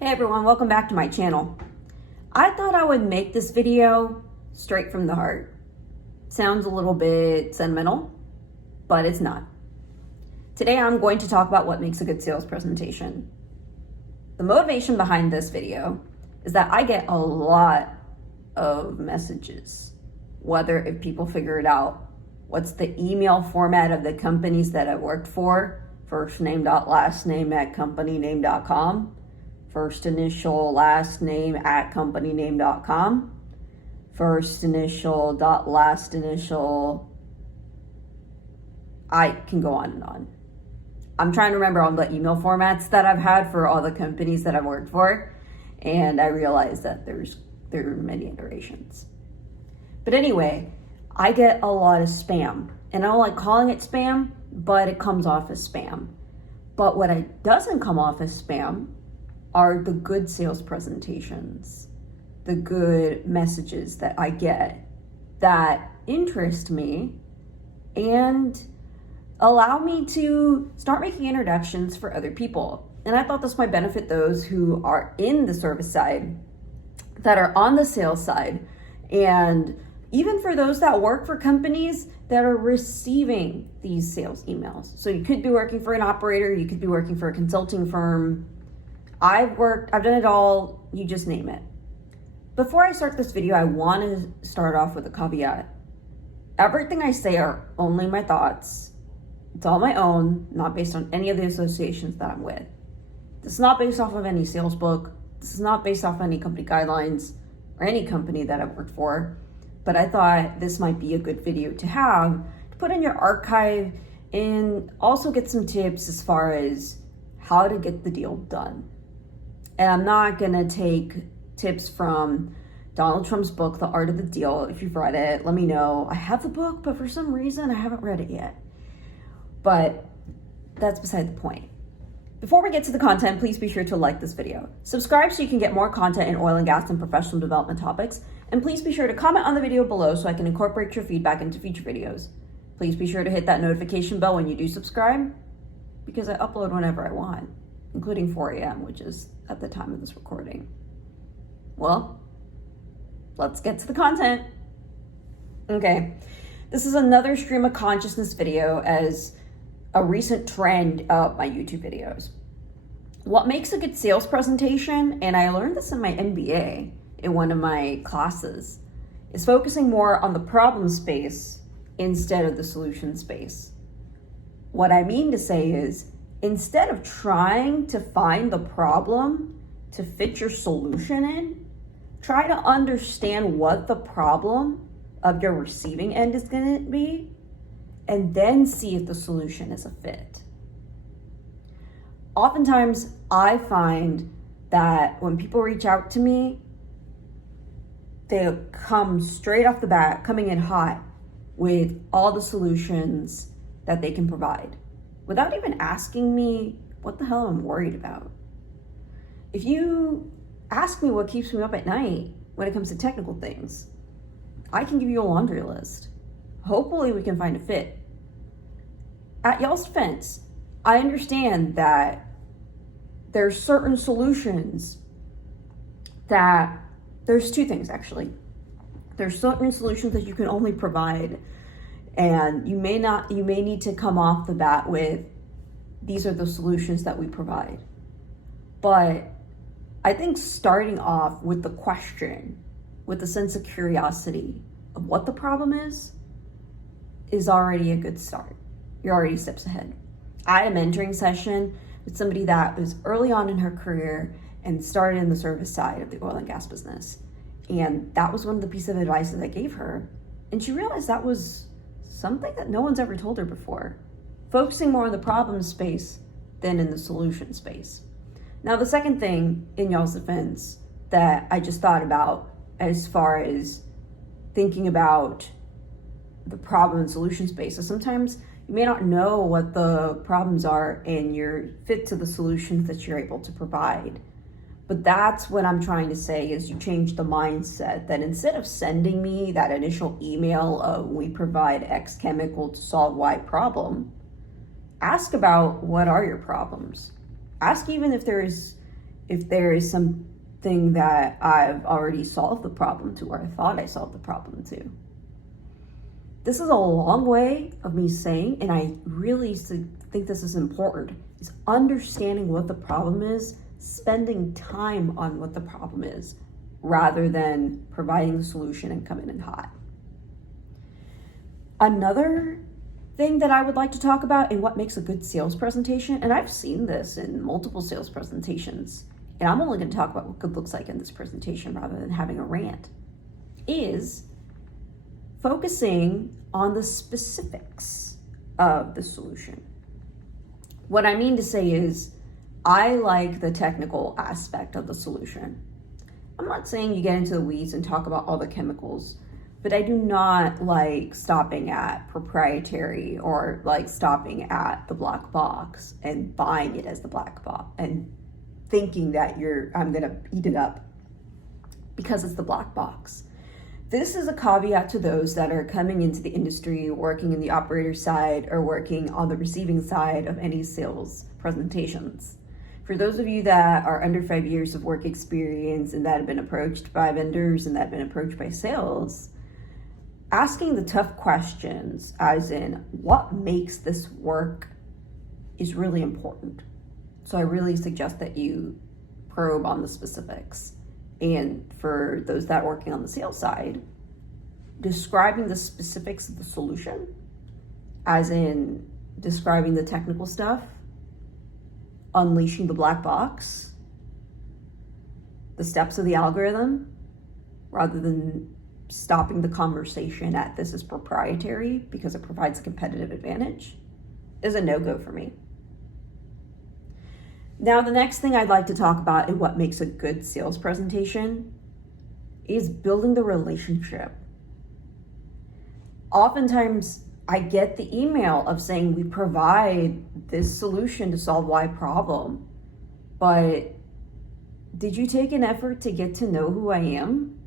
Hey everyone, welcome back to my channel. I thought I would make this video straight from the heart. Sounds a little bit sentimental, but it's not. Today I'm going to talk about what makes a good sales presentation. The motivation behind this video is that I get a lot of messages, whether if people figure it out, what's the email format of the companies that I worked for, first name dot last name at companyname.com, first initial last name at companyname.com, first initial dot last initial. I can go on and on. I'm trying to remember all the email formats that I've had for all the companies that I've worked for, and I realized that there are many iterations. But anyway, I get a lot of spam, and I don't like calling it spam, but it comes off as spam. But what doesn't come off as spam are the good sales presentations, the good messages that I get that interest me and allow me to start making introductions for other people. And I thought this might benefit those who are in the service side, that are on the sales side, and even for those that work for companies that are receiving these sales emails. So you could be working for an operator, you could be working for a consulting firm. I've done it all, you just name it. Before I start this video, I want to start off with a caveat. Everything I say are only my thoughts. It's all my own, not based on any of the associations that I'm with. This is not based off of any sales book. This is not based off any company guidelines or any company that I've worked for. But I thought this might be a good video to have to put in your archive and also get some tips as far as how to get the deal done. And I'm not gonna take tips from Donald Trump's book, The Art of the Deal. If you've read it, let me know. I have the book, but for some reason I haven't read it yet. But that's beside the point. Before we get to the content, please be sure to like this video. Subscribe so you can get more content in oil and gas and professional development topics. And please be sure to comment on the video below so I can incorporate your feedback into future videos. Please be sure to hit that notification bell when you do subscribe, because I upload whenever I want, including 4 a.m., which is at the time of this recording. Well, let's get to the content. Okay, this is another stream of consciousness video as a recent trend of my YouTube videos. What makes a good sales presentation, and I learned this in my MBA in one of my classes, is focusing more on the problem space instead of the solution space. What I mean to say is, instead of trying to find the problem to fit your solution in, try to understand what the problem of your receiving end is going to be, and then see if the solution is a fit. Oftentimes, I find that when people reach out to me, they come straight off the bat, coming in hot with all the solutions that they can provide, without even asking me what the hell I'm worried about. If you ask me what keeps me up at night when it comes to technical things, I can give you a laundry list. Hopefully we can find a fit. At y'all's defense, I understand that there's certain solutions that, there's two things actually. There's certain solutions that you can only provide, and you may need to come off the bat with, these are the solutions that we provide. But I think starting off with the question, with a sense of curiosity of what the problem is already a good start. You're already steps ahead. I had a mentoring session with somebody that was early on in her career and started in the service side of the oil and gas business. And that was one of the pieces of advice that I gave her. And she realized that was something that no one's ever told her before. Focusing more on the problem space than in the solution space. Now, the second thing, in y'all's defense, that I just thought about as far as thinking about the problem and solution space, so sometimes you may not know what the problems are and you're fit to the solutions that you're able to provide. But that's what I'm trying to say, is you change the mindset that instead of sending me that initial email of we provide X chemical to solve Y problem, ask about what are your problems. Ask even if there is if there is something that I've already solved the problem to, or I thought I solved the problem to. This is a long way of me saying, and I really think this is important, is understanding what the problem is, spending time on what the problem is, rather than providing the solution and coming in hot. Another thing that I would like to talk about and what makes a good sales presentation, and I've seen this in multiple sales presentations, and I'm only going to talk about what good looks like in this presentation rather than having a rant, is focusing on the specifics of the solution. What I mean to say is, I like the technical aspect of the solution. I'm not saying you get into the weeds and talk about all the chemicals, but I do not like stopping at proprietary or like stopping at the black box and buying it as the black box and thinking that I'm gonna eat it up because it's the black box. This is a caveat to those that are coming into the industry, working in the operator side or working on the receiving side of any sales presentations. For those of you that are under 5 years of work experience and that have been approached by vendors and that have been approached by sales, asking the tough questions, as in what makes this work, is really important. So I really suggest that you probe on the specifics. And for those that are working on the sales side, describing the specifics of the solution, as in describing the technical stuff, unleashing the black box, the steps of the algorithm, rather than stopping the conversation at this is proprietary because it provides a competitive advantage, is a no-go for me. Now, the next thing I'd like to talk about and what makes a good sales presentation is building the relationship. Oftentimes, I get the email of saying we provide this solution to solve Y problem, but did you take an effort to get to know who I am?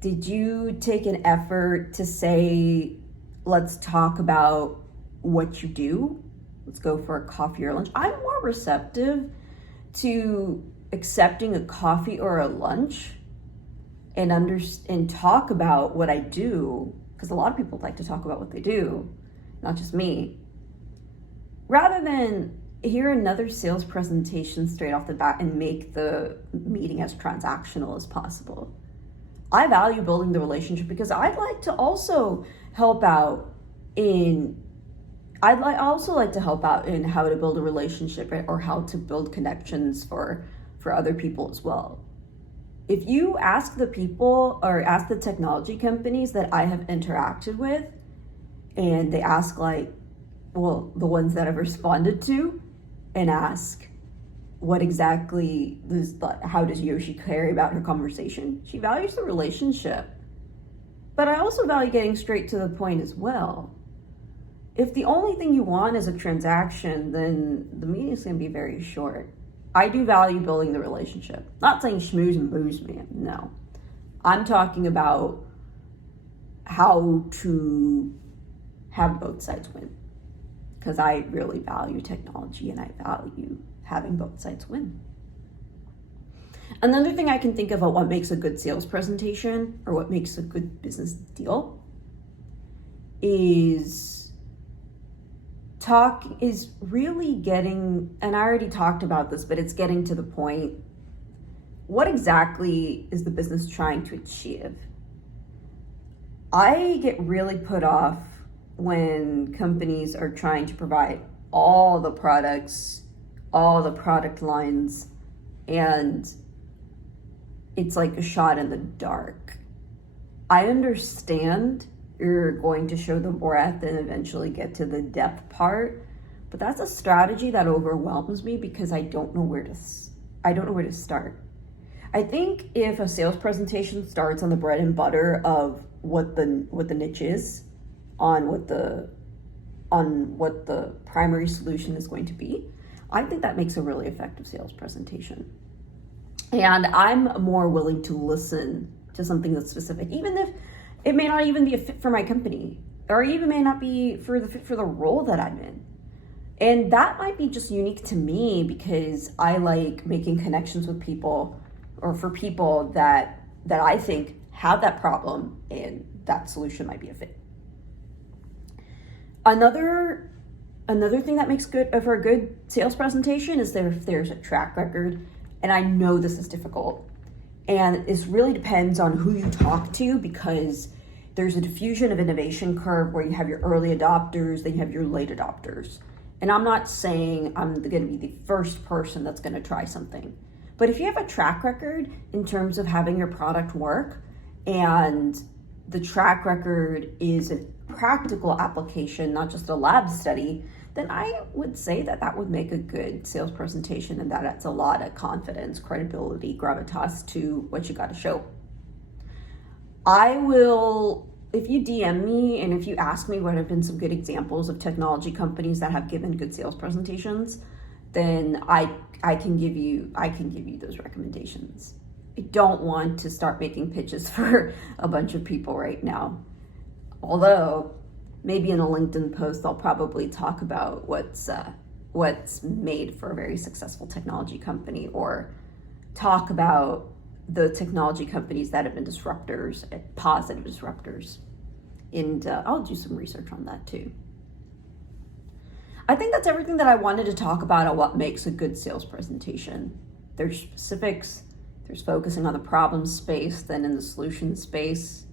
Did you take an effort to say, let's talk about what you do? Let's go for a coffee or lunch. I'm more receptive to accepting a coffee or a lunch and talk about what I do, because a lot of people like to talk about what they do, not just me, rather than hear another sales presentation straight off the bat and make the meeting as transactional as possible. I value building the relationship because I'd like to also help out in how to build a relationship or how to build connections for other people as well. If you ask the people or ask the technology companies that I have interacted with, and they ask the ones that I've responded to, and ask how does Yoshi carry about her conversation? She values the relationship. But I also value getting straight to the point as well. If the only thing you want is a transaction, then the meeting's going to be very short. I do value building the relationship. Not saying schmooze and booze, man. No. I'm talking about how to have both sides win. Because I really value technology and I value having both sides win. Another thing I can think of about what makes a good sales presentation or what makes a good business deal is really getting, and I already talked about this, but it's getting to the point. What exactly is the business trying to achieve? I get really put off when companies are trying to provide all the products, all the product lines, and it's like a shot in the dark. I understand you're going to show the breadth and eventually get to the depth part, but that's a strategy that overwhelms me because I don't know where to start. I think if a sales presentation starts on the bread and butter of what the niche is, on what the primary solution is going to be, I think that makes a really effective sales presentation. And I'm more willing to listen to something that's specific, even if it may not even be a fit for my company, or even may not be for the fit for the role that I'm in. And that might be just unique to me because I like making connections with people, or for people that I think have that problem and that solution might be a fit. Another thing that makes for a good sales presentation is if there's a track record. And I know this is difficult. And this really depends on who you talk to, because there's a diffusion of innovation curve where you have your early adopters, then you have your late adopters. And I'm not saying I'm going to be the first person that's going to try something. But if you have a track record in terms of having your product work, and the track record is a practical application, not just a lab study, then I would say that would make a good sales presentation, and that adds a lot of confidence, credibility, gravitas to what you got to show. I will, if you DM me and if you ask me what have been some good examples of technology companies that have given good sales presentations, then I can give you those recommendations. I don't want to start making pitches for a bunch of people right now. Although maybe in a LinkedIn post, I'll probably talk about what's made for a very successful technology company, or talk about the technology companies that have been disruptors, positive disruptors. And I'll do some research on that too. I think that's everything that I wanted to talk about on what makes a good sales presentation. There's specifics, there's focusing on the problem space, then in the solution space,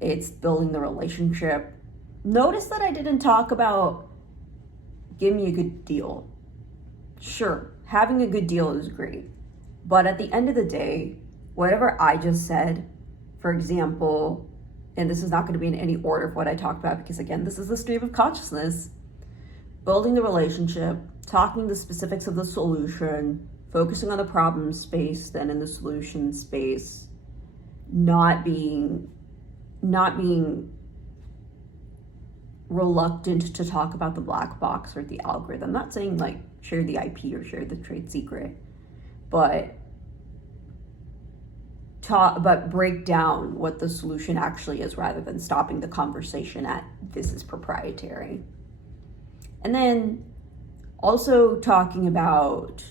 it's building the relationship. Notice that I didn't talk about give me a good deal. Sure, having a good deal is great. But at the end of the day, whatever I just said, for example, and this is not going to be in any order of what I talked about, because again, this is the stream of consciousness, building the relationship, talking the specifics of the solution, focusing on the problem space, then in the solution space, not being reluctant to talk about the black box or the algorithm. I'm not saying like share the IP or share the trade secret, but break down what the solution actually is, rather than stopping the conversation at this is proprietary. And then also talking about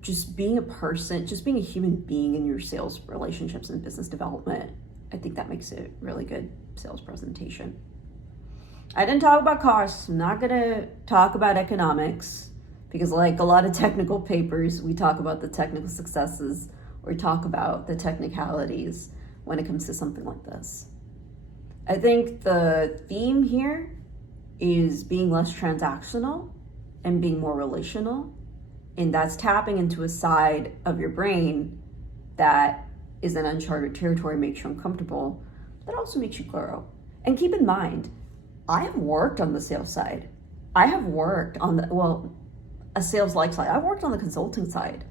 just being a person, just being a human being in your sales relationships and business development. I think that makes it really good sales presentation. I didn't talk about costs. I'm not gonna talk about economics, because like a lot of technical papers, we talk about the technical successes or talk about the technicalities when it comes to something like this. I think the theme here is being less transactional and being more relational. And that's tapping into a side of your brain that is an uncharted territory, makes you uncomfortable, but also makes you grow. And keep in mind, I have worked on the sales side. I have worked on a sales-like side. I've worked on the consulting side.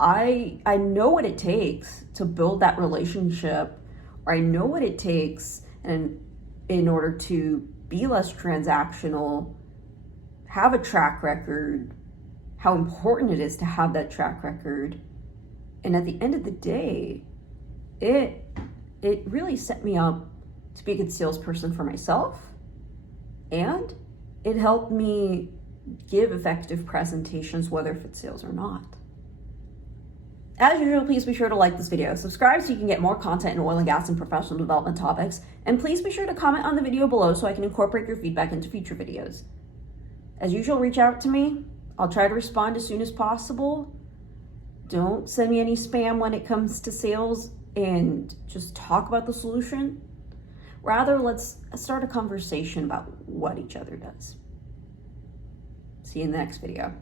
I know what it takes to build that relationship, or I know what it takes in order to be less transactional, have a track record, how important it is to have that track record. And at the end of the day, it really set me up to be a good salesperson for myself, and it helped me give effective presentations, whether if it's sales or not. As usual, please be sure to like this video, subscribe so you can get more content in oil and gas and professional development topics, and please be sure to comment on the video below so I can incorporate your feedback into future videos. As usual, reach out to me. I'll try to respond as soon as possible. Don't send me any spam when it comes to sales, and just talk about the solution. Rather, let's start a conversation about what each other does. See you in the next video.